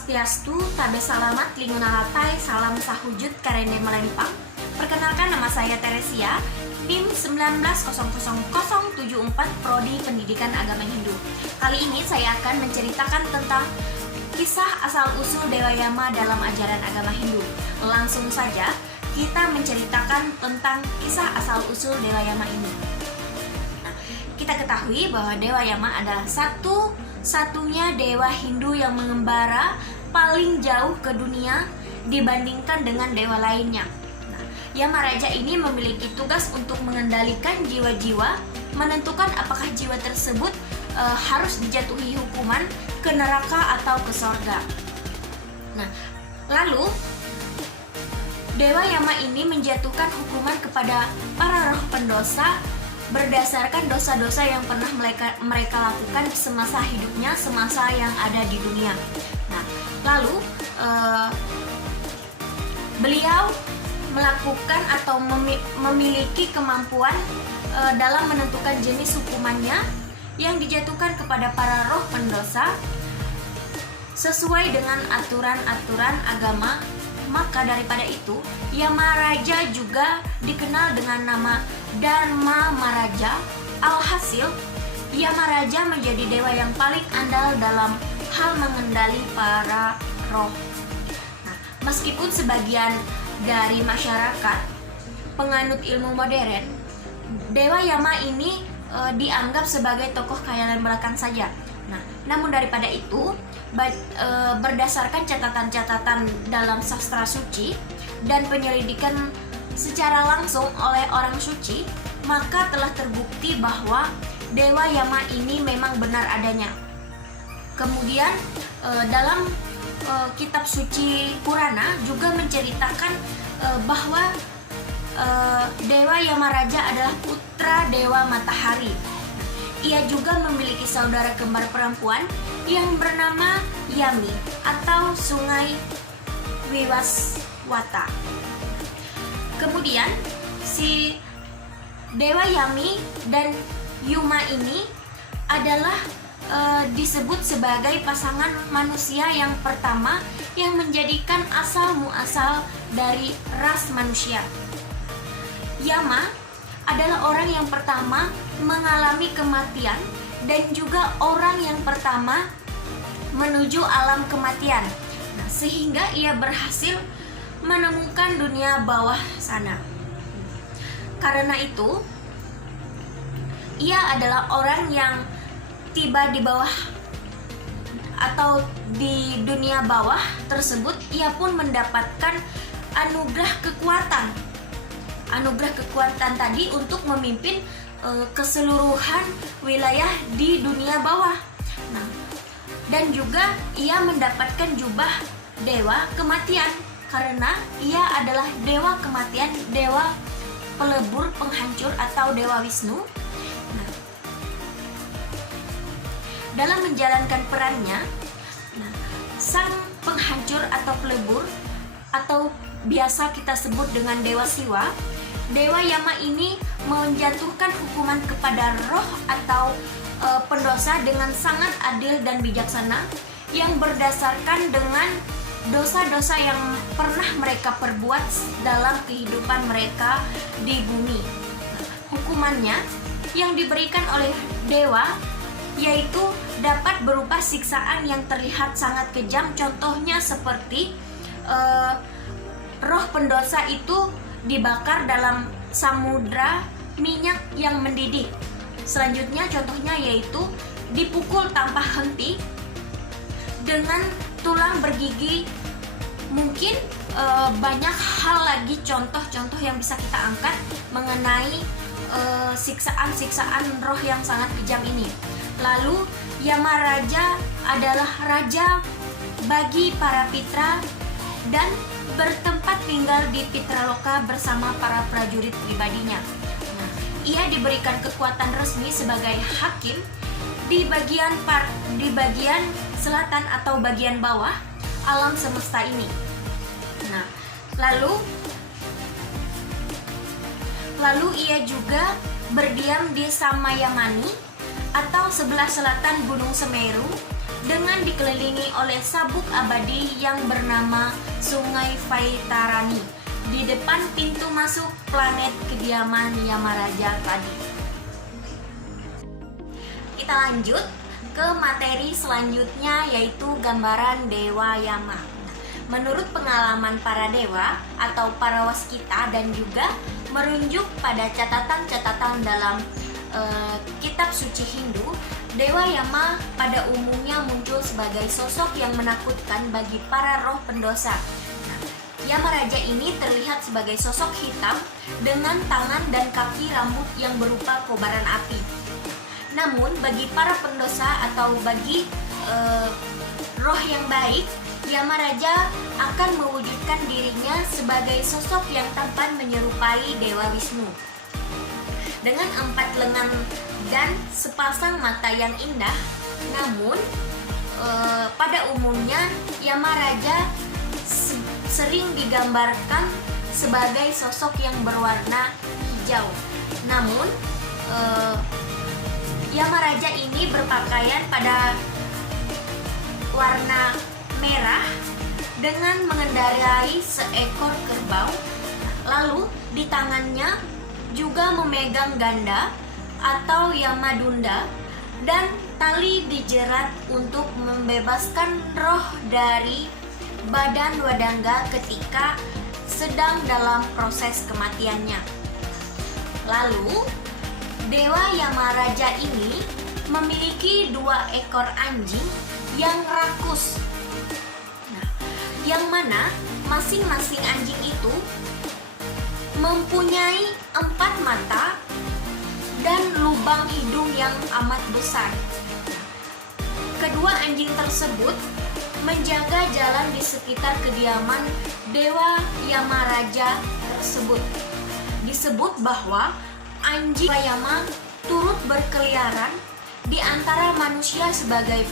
Swastiastu, tabe salamat, lingunalatai, salam sahujud, karene melempang. Perkenalkan, nama saya Teresia, NIM 190074, Prodi Pendidikan Agama Hindu. Kali ini saya akan menceritakan tentang kisah asal-usul Dewa Yama dalam ajaran agama Hindu. Langsung saja, kita menceritakan tentang kisah asal-usul Dewa Yama ini. Nah, kita ketahui bahwa Dewa Yama adalah satunya dewa Hindu yang mengembara paling jauh ke dunia dibandingkan dengan dewa lainnya. Nah, Yama Raja ini memiliki tugas untuk mengendalikan jiwa-jiwa, menentukan apakah jiwa tersebut harus dijatuhi hukuman ke neraka atau ke sorga. Nah, lalu Dewa Yama ini menjatuhkan hukuman kepada para roh pendosa berdasarkan dosa-dosa yang pernah mereka lakukan semasa hidupnya, semasa yang ada di dunia. Nah, lalu beliau melakukan atau memiliki kemampuan dalam menentukan jenis hukumannya yang dijatuhkan kepada para roh pendosa sesuai dengan aturan-aturan agama. Maka daripada itu, Yama Raja juga dikenal dengan nama Dharma Maraja. Alhasil, Yama Raja menjadi dewa yang paling andal dalam hal mengendali para roh. Nah, meskipun sebagian dari masyarakat penganut ilmu modern, Dewa Yama ini dianggap sebagai tokoh khayalan belakang saja. Nah, namun daripada itu, berdasarkan catatan-catatan dalam sastra suci dan penyelidikan secara langsung oleh orang suci, maka telah terbukti bahwa Dewa Yama ini memang benar adanya. Kemudian dalam kitab suci Purana juga menceritakan bahwa Dewa Yama Raja adalah putra Dewa Matahari. Ia juga memiliki saudara kembar perempuan yang bernama Yami atau Sungai Wiwaswata. Kemudian si Dewa Yami dan Yuma ini adalah disebut sebagai pasangan manusia yang pertama yang menjadikan asal muasal dari ras manusia. Yama adalah orang yang pertama mengalami kematian dan juga orang yang pertama menuju alam kematian. Nah, sehingga ia berhasil menemukan dunia bawah sana. Karena itu, ia adalah orang yang tiba di bawah atau di dunia bawah tersebut. Ia pun mendapatkan anugerah kekuatan tadi untuk memimpin keseluruhan wilayah di dunia bawah. Nah, dan juga ia mendapatkan jubah dewa kematian karena ia adalah dewa kematian, dewa pelebur, penghancur atau dewa Wisnu. Nah, dalam menjalankan perannya, sang penghancur atau pelebur atau biasa kita sebut dengan Dewa Siwa, Dewa Yama ini menjatuhkan hukuman kepada roh atau pendosa dengan sangat adil dan bijaksana yang berdasarkan dengan dosa-dosa yang pernah mereka perbuat dalam kehidupan mereka di bumi. Hukumannya yang diberikan oleh dewa yaitu dapat berupa siksaan yang terlihat sangat kejam. Contohnya seperti roh pendosa itu dibakar dalam samudra minyak yang mendidih. Selanjutnya contohnya yaitu dipukul tanpa henti dengan tulang bergigi. Mungkin banyak hal lagi contoh-contoh yang bisa kita angkat mengenai siksaan-siksaan roh yang sangat kejam ini. Lalu Yama Raja adalah raja bagi para pitra dan bertempat tinggal di Pitraloka bersama para prajurit pribadinya. Nah, ia diberikan kekuatan resmi sebagai hakim di bagian selatan atau bagian bawah alam semesta ini. Nah, lalu ia juga berdiam di Samayamani atau sebelah selatan Gunung Semeru dengan dikelilingi oleh sabuk abadi yang bernama Sungai Vaitarani di depan pintu masuk planet kediaman Yamaraja tadi. Kita lanjut ke materi selanjutnya, yaitu gambaran Dewa Yama. Menurut pengalaman para dewa atau para waskita dan juga merujuk pada catatan-catatan dalam kitab suci Hindu, Dewa Yama pada umumnya muncul sebagai sosok yang menakutkan bagi para roh pendosa. Yamaraja ini terlihat sebagai sosok hitam dengan tangan dan kaki rambut yang berupa kobaran api. Namun bagi para pendosa atau bagi roh yang baik, Yamaraja akan mewujudkan dirinya sebagai sosok yang tampan menyerupai Dewa Wisnu. Dengan 4 lengan dan sepasang mata yang indah, namun pada umumnya Yamaraja sering digambarkan sebagai sosok yang berwarna hijau. Namun Yamaraja ini berpakaian pada warna merah dengan mengendarai seekor kerbau, lalu di tangannya juga memegang ganda atau yamadunda dan tali dijerat untuk membebaskan roh dari badan wadangga ketika sedang dalam proses kematiannya. Lalu Dewa Yamaraja ini memiliki 2 ekor anjing yang rakus. Yang mana masing-masing anjing itu mempunyai 4 mata dan lubang hidung yang amat besar. Kedua anjing tersebut menjaga jalan di sekitar kediaman Dewa Yamaraja tersebut. Disebut bahwa anjing Yama turut berkeliaran di antara manusia sebagai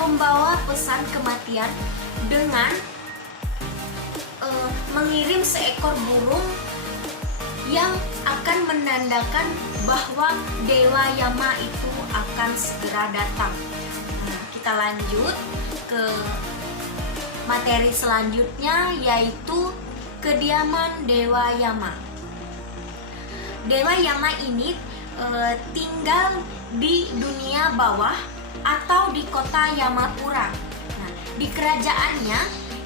pembawa pesan kematian dengan mengirim seekor burung yang akan menandakan bahwa Dewa Yama itu akan segera datang. Kita lanjut ke materi selanjutnya, yaitu kediaman Dewa Yama. Dewa Yama ini tinggal di dunia bawah atau di kota Yamapura. Di kerajaannya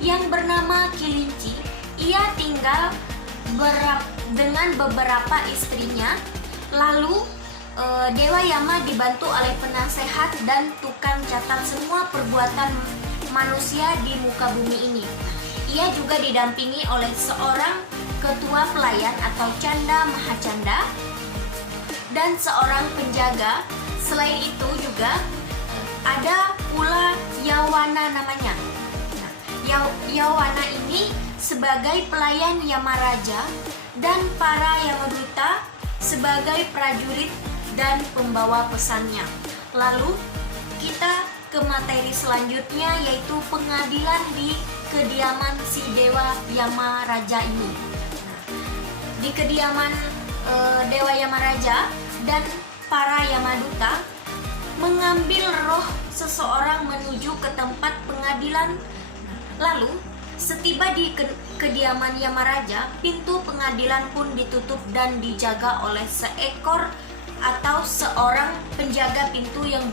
yang bernama Kilinci, ia tinggal dengan beberapa istrinya. Lalu Dewa Yama dibantu oleh penasehat dan tukang catat semua perbuatan manusia di muka bumi ini. Ia juga didampingi oleh seorang ketua pelayan atau canda mahacanda dan seorang penjaga. Selain itu juga ada pula Yawana namanya. Yawana ini sebagai pelayan Yamaraja dan para Yamaduta sebagai prajurit dan pembawa pesannya. Lalu kita ke materi selanjutnya, yaitu pengadilan di kediaman si Dewa Yamaraja ini. Di kediaman Dewa Yamaraja dan para Yamaduta mengambil roh seseorang menuju ke tempat pengadilan. Lalu setiba di kediaman Yamaraja, pintu pengadilan pun ditutup dan dijaga oleh seekor atau seorang penjaga pintu yang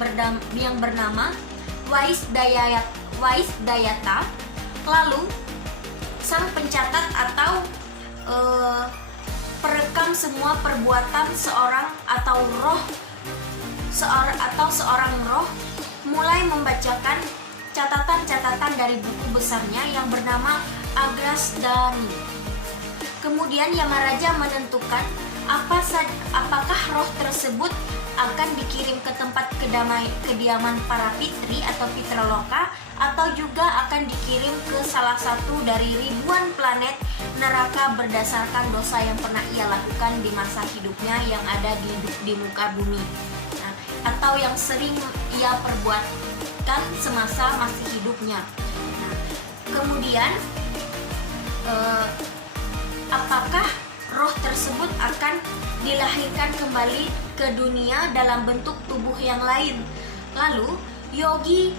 bernama Waisdayata. Lalu sang pencatat atau perekam semua perbuatan seorang atau seorang roh mulai membacakan catatan-catatan dari buku besarnya yang bernama Agrasdani. Kemudian Yamaraja menentukan apakah roh tersebut akan dikirim ke tempat kediaman para pitri atau pitraloka, atau juga akan dikirim ke salah satu dari ribuan planet neraka berdasarkan dosa yang pernah ia lakukan di masa hidupnya yang ada di muka bumi, atau yang sering ia perbuatkan semasa masih hidupnya. Kemudian apakah roh tersebut akan dilahirkan kembali ke dunia dalam bentuk tubuh yang lain? Lalu Yogi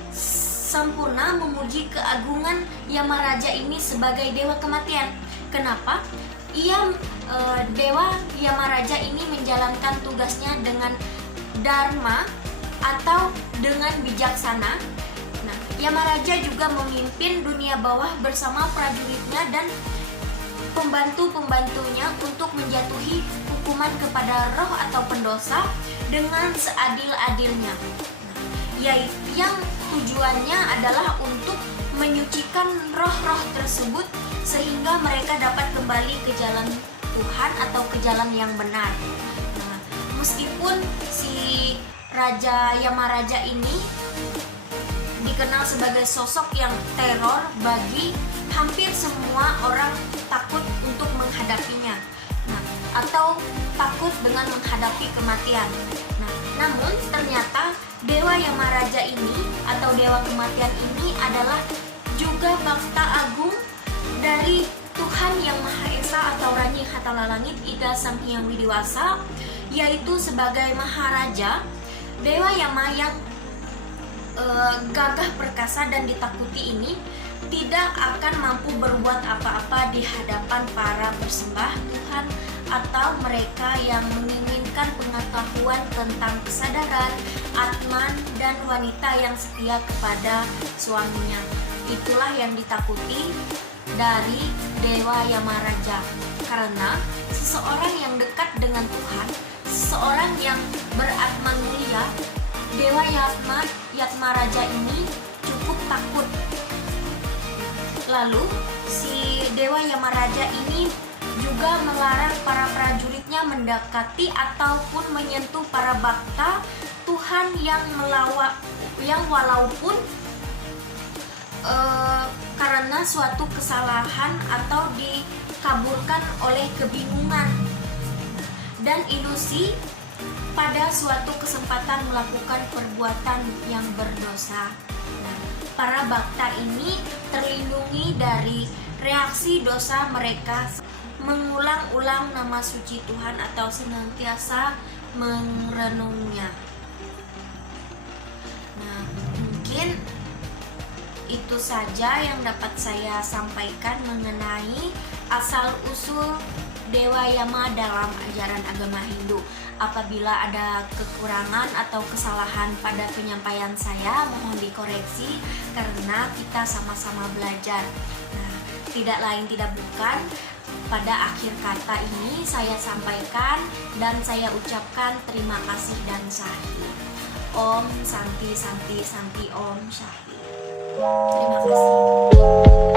sempurna memuji keagungan Yamaraja ini sebagai dewa kematian. Kenapa? Dewa Yamaraja ini menjalankan tugasnya dengan dharma atau dengan bijaksana. Nah, Yamaraja juga memimpin dunia bawah bersama prajuritnya dan pembantu-pembantunya untuk menjatuhi hukuman kepada roh atau pendosa dengan seadil-adilnya. Yang tujuannya adalah untuk menyucikan roh-roh tersebut sehingga mereka dapat kembali ke jalan Tuhan atau ke jalan yang benar. Nah, meskipun si Raja Yamaraja ini dikenal sebagai sosok yang teror bagi hampir semua orang takut untuk menghadapinya, atau takut dengan menghadapi kematian. Nah, namun ternyata Dewa Yamaraja ini atau Dewa Kematian ini adalah juga bakta agung dari Tuhan Yang Maha Esa atau Rani Hatala Langit Ida Sang Hyang Widiwasa, yaitu sebagai Maharaja. Dewa Yama yang gagah perkasa dan ditakuti ini tidak akan mampu berbuat apa-apa di hadapan para persembah Tuhan atau mereka yang menginginkan pengetahuan tentang kesadaran, atman, dan wanita yang setia kepada suaminya. Itulah yang ditakuti dari Dewa Yamaraja, karena seseorang yang dekat dengan Tuhan, seseorang yang beratman mulia, Dewa Yamaraja ini cukup takut. Lalu si Dewa Yamaraja ini juga melarang para prajuritnya mendekati ataupun menyentuh para bakta Tuhan yang walaupun karena suatu kesalahan atau dikaburkan oleh kebingungan dan ilusi pada suatu kesempatan melakukan perbuatan yang berdosa. Nah, para bakta ini terlindungi dari reaksi dosa mereka mengulang-ulang nama suci Tuhan atau senantiasa merenungnya. Nah, mungkin itu saja yang dapat saya sampaikan mengenai asal-usul Dewa Yama dalam ajaran agama Hindu. Apabila ada kekurangan atau kesalahan pada penyampaian saya, mohon dikoreksi karena kita sama-sama belajar. Nah, tidak lain tidak bukan, pada akhir kata ini saya sampaikan dan saya ucapkan terima kasih dan sahih. Om Santi Santi Santi Om Syahid. Terima kasih.